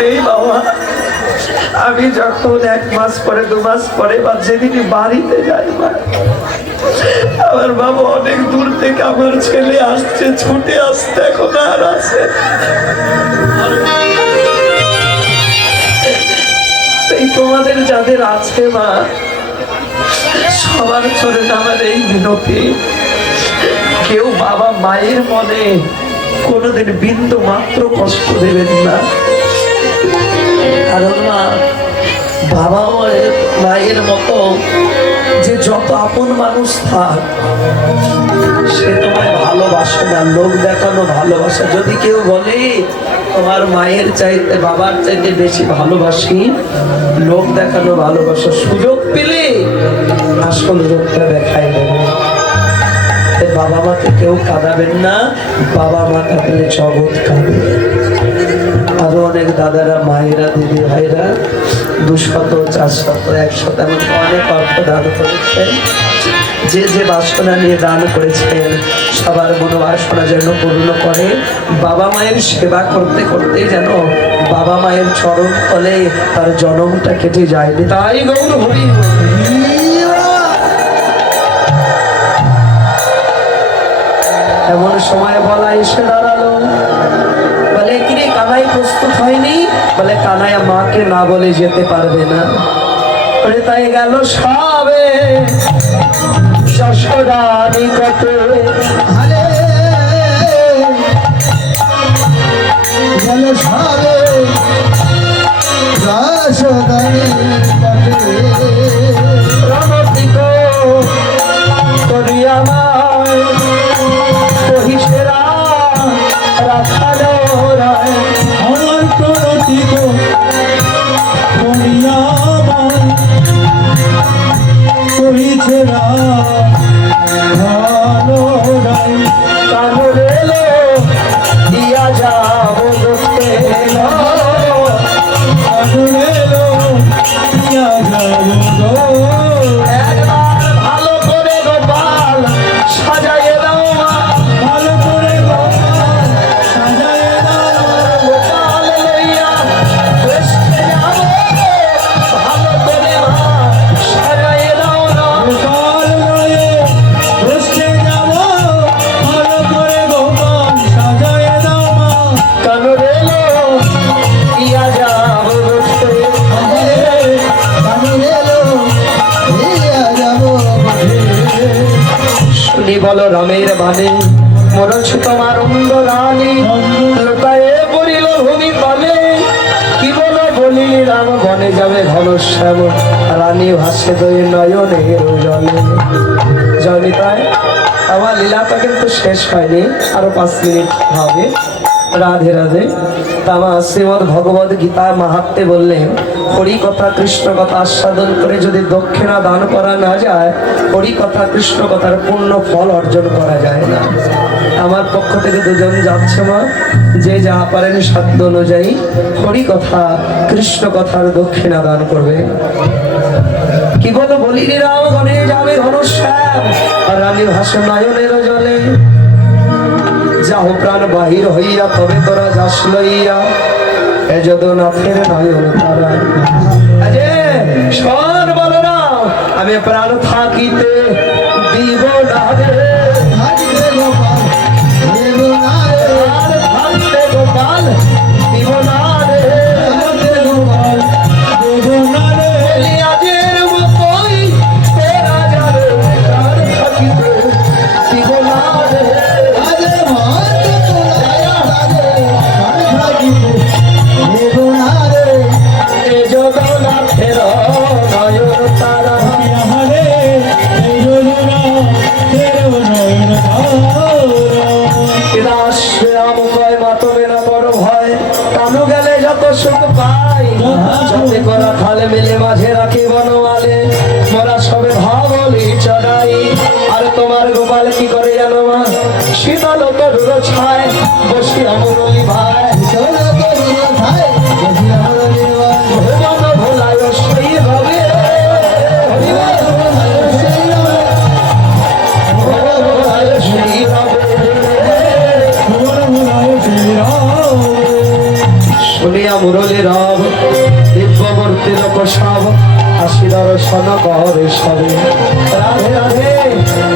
নেই বাবা। আমি যখন এক মাস পরে, দু মাস পরে বা যেদিনই বাড়িতে যাই আমার বাবা অনেক দূর থেকে আমার ছেলে আসছে, ছুটে আসতে এখন আর আছে তোমাদের যাদের আছে মা, সবার চলে আমার এই বিনতি। কেউ বাবা মায়ের মনে কোনোদিন বিন্দু মাত্র কষ্ট দেবেন না। বাবা মায়ের মতো যে যত আপন মানুষ না, লোক দেখানো ভালোবাসা। যদি কেউ বলে, তোমার মায়ের চাইতে বাবার চাইতে বেশি ভালোবাসি, লোক দেখানো ভালোবাসা সুযোগ পেলে আসল রূপটা দেখাই দেবে। বাবা মাকে কেউ কাঁদাবেন না বাবা মা কাঁদলে জগৎ কাঁদবে। আরও অনেক দাদারা, মায়েরা, দিদি, ভাইরা, দুশত, চারশত, একশত এমন অনেক অর্থ দান করেছেন। যে যে বাসনা নিয়ে দান করেছেন, সবার মনোবাসনা যেন পূর্ণ করে। বাবা মায়ের সেবা করতে করতে যেন বাবা মায়ের চরণ তলে তার জনমটা কেটে যায়নি তাই গৌর হরি। এসে দাঁড়াল। বলে, কিরে, কানাই প্রস্তুত হয়নি? বলে কানাইয়া মাকে না বলে যেতে পারবে না। বলে, তাই গেল সবে। কতে গেল সবে। কাটে আগুনেলো শুনি বলো রমের বাণী। মরছ তোমার অঙ্গ রানী। লোকায়ে পড়িল ভূমি পালে কি বলো বলি, রাম বনে যাবে ঘনশ্যাম রানী ভাসে দই নয়নে জলে। জনি তাই আমার লীলাটা কিন্তু শেষ হয়নি। আরও পাঁচ মিনিট হবে। রাধে রাধে। তামা শ্রীমদ ভগবদ গীতা মাহাত্মে বললেন হরি কথা কৃষ্ণ কথা আস্বাদন করে যদি দক্ষিণা দান করা না যায় হরি কথা কৃষ্ণ কথার পূর্ণ ফল অর্জন করা যায় না। আমার পক্ষ থেকে দুজন যাচ্ছে মা, যে যা পারেন সাধ্য অনুযায়ী হরি কথা কৃষ্ণ কথার দক্ষিণা দান করবে। কি বলো বলি রাম গণে যাবে ঘনশ্যাম আর রানী ভাষণ নয়নের যাও প্রাণ বাহির হইয়া তবে তোরা যাস লইয়া। এ যদনাথের নয়ন তারা আজে শোন বলো না আমি প্রাণ থাকিতে দিব না সবে ভাবলি চড়াই। আর তোমার গোপাল কি করে জানো মা? শীতল তরুর ছায়, বসি আমরলি ভাই ভুবন ভোলায় সেই ভাবে ভুবন ভোলায় সেই ভাবে শুনিয়া মুরলী রব, দিব্যবর্তী লোক সব। হাসি দর্শন করে সবে রাধে রাধে,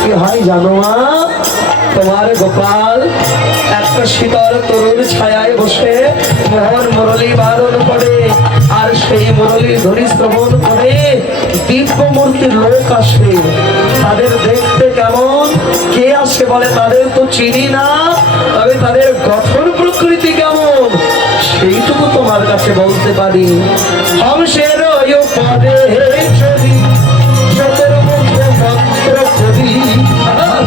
কি হয় জানো মা? তোমার গোপাল একটা শীতল তরুর ছায়ায় বসে মোহন মুরলী বারণ করে, আর সেই মুরলী ধরি শ্রবণ করে দিব্য লোক আসে। তাদের দেখতে কেমন? কে আসে বলে তাদের তো চিনি না, তবে তাদের গঠন প্রকৃতি কেমন? সেইটুকু তোমার কাছে বলতে পারি। হংসের ওই পদে চলি চতুর্মুখে মন্ত্র করি আহ,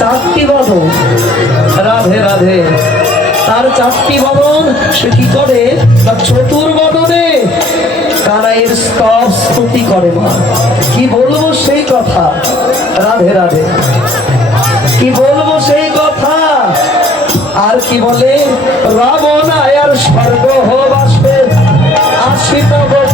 চারটি বদন। রাধে রাধে। তার চারটি বদন সে কি করে? তার চতুর চতুর্বদনে কানাইয়ের স্তব স্তুতি করে মা। কি বলব সেই কথা? রাধে রাধে। কি বলব সেই কথা? আর কি বলে? রাবণ আয়ার স্বর্গ বাসে আসিত প্রীত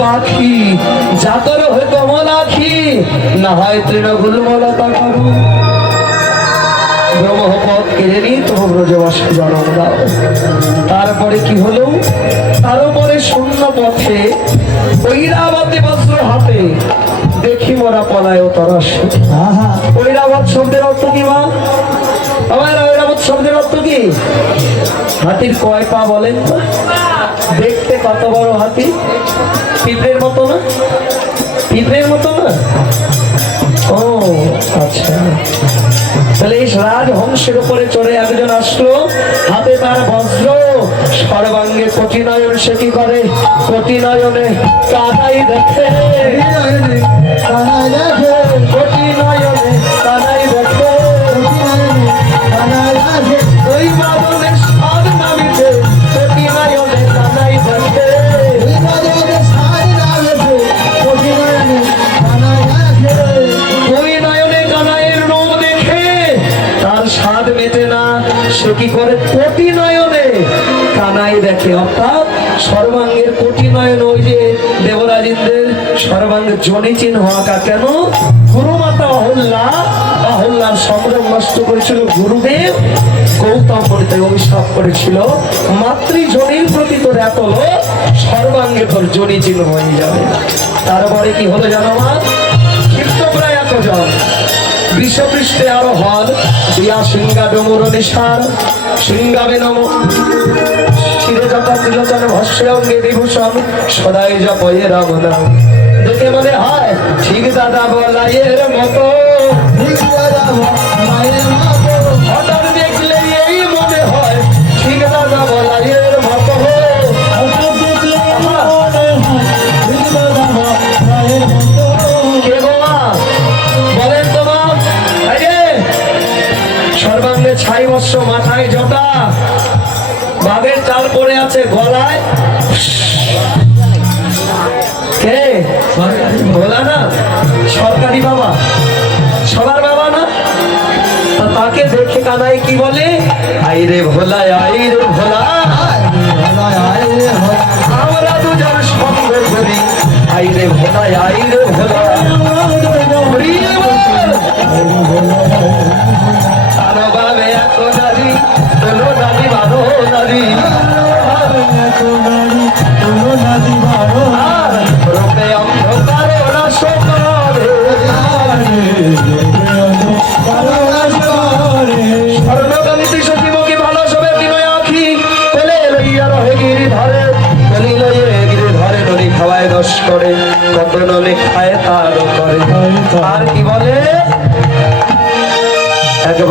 পাখি জাতর হয় কমলাখি না হয় তৃণগুলমলতা করু। ব্রহ্মপদ কেড়ে নিয়ে তবু ব্রজবাসে জন্ম দাও। তারপরে কি হলো? তারপরে শূন্য পথে ঐরাবতী বস্ত্র হাতে দেখি মোরা পলায় ও তরাসে ঐরাবত শব্দের অর্থ কি মা? আমার ঐরাবত শব্দের অর্থ কি? হাতির কয় পা বলেন? দেখতে কত বড় হাতি? পিঁপড়ের মতো না? পিঁপড়ের মতো না? ও আচ্ছা। তাহলে এই রাজহংসের উপরে চড়ে একজন আসলো। হাতে তার বজ্র সর্বাঙ্গে কোটি নয়ন সে কি করে? কোটি নয়নে কানাই দেখে। সর্বাঙ্গে জনি চিহ্ন আঁকা কেন? গুরুমাতা অহল্যা, অহল্যার সংগ্রাম নষ্ট করেছিল গুরুদেব, গৌতম পরিতে অভিশাপ করেছিল। মাতৃজনির প্রতি তোর এত সর্বাঙ্গে তোর জনি চিহ্ন হয়ে যাবে। তারপরে কি হলো জানো মা? ক্ষিপ্ত প্রায় একজন বিশ্বপৃষ্ঠে আরও হন দিয়া সিংহা ডমুর নিশার সিংহাবে নম। শিরে যথা ত্রিলোচন ভস্য বিভূষণ সদাই জপয়ে রাম নাম। দেখে মনে হয় ঠিক দাদা বলাইয়ের মতো। তাকে দেখে কানাই কি বলে? আইরে ভোলা আইরে ভোলা। আমরা দুজন সঙ্গে করি আইরে ভোলা আইরে ভোলা।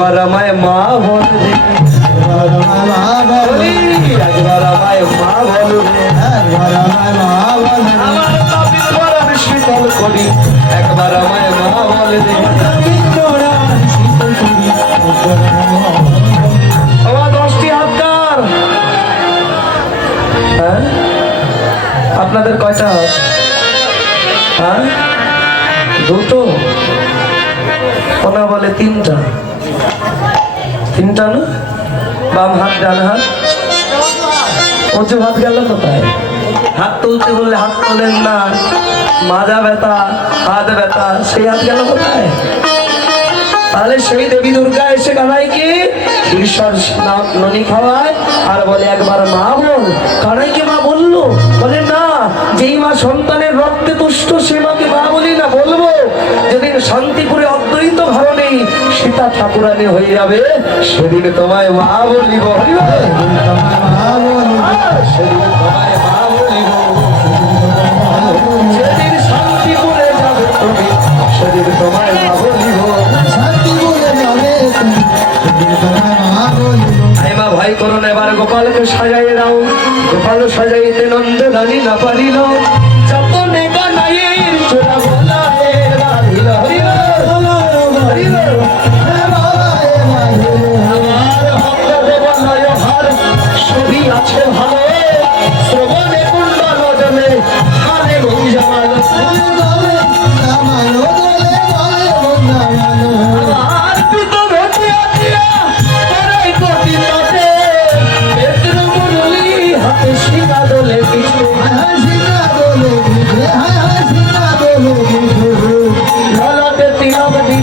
একবার আমায় মা বলে বলি, একবার আমায় মা বলো বাম হাত, ডান হাত। উঁচু হাত গেল কোথায়? হাত তুলতে বললে হাত তোলেন না। মাজা ব্যথা, হাত ব্যথা, সেই হাত গেল কোথায়? তাহলে সেই দেবী দুর্গা এসে কানাই কি? ঈশ্বর ননি খাওয়ায় আর বলে একবার মা বল কানাই কি মা বলল? বলে, না, যেই মা সন্তানের রক্তে তুষ্ট, সে মাকে মা বলি না বলব। যেদিন শান্তিপুরে অদ্বৈত ভাবনে সীতা ঠাকুরানি হয়ে যাবে, সেদিন তোমায় মা বলিব। সেদিন তোমায় আইমা ভাই করুন এবার গোপালকে সাজাই দাও। গোপাল সাজাইতে নন্দ রানী না পারিল।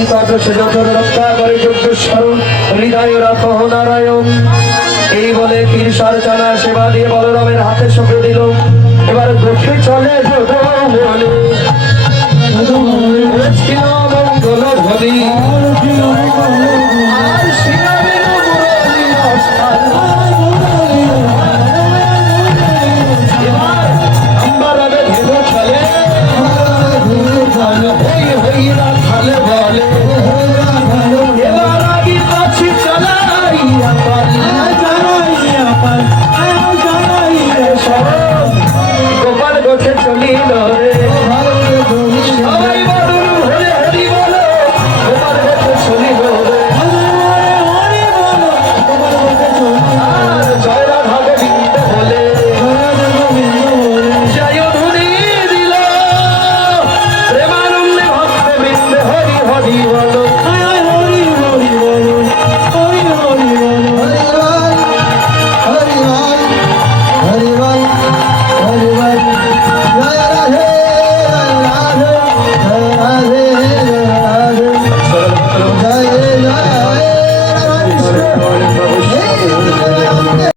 অতি তদ্দশে রক্ষা করে যোগ্যস্বর হৃদয় রাখ নারায়ণ এই বলে ক্ষীরসর চানা সেবা দিয়ে হাতে সঁপে দিল এবার ভবি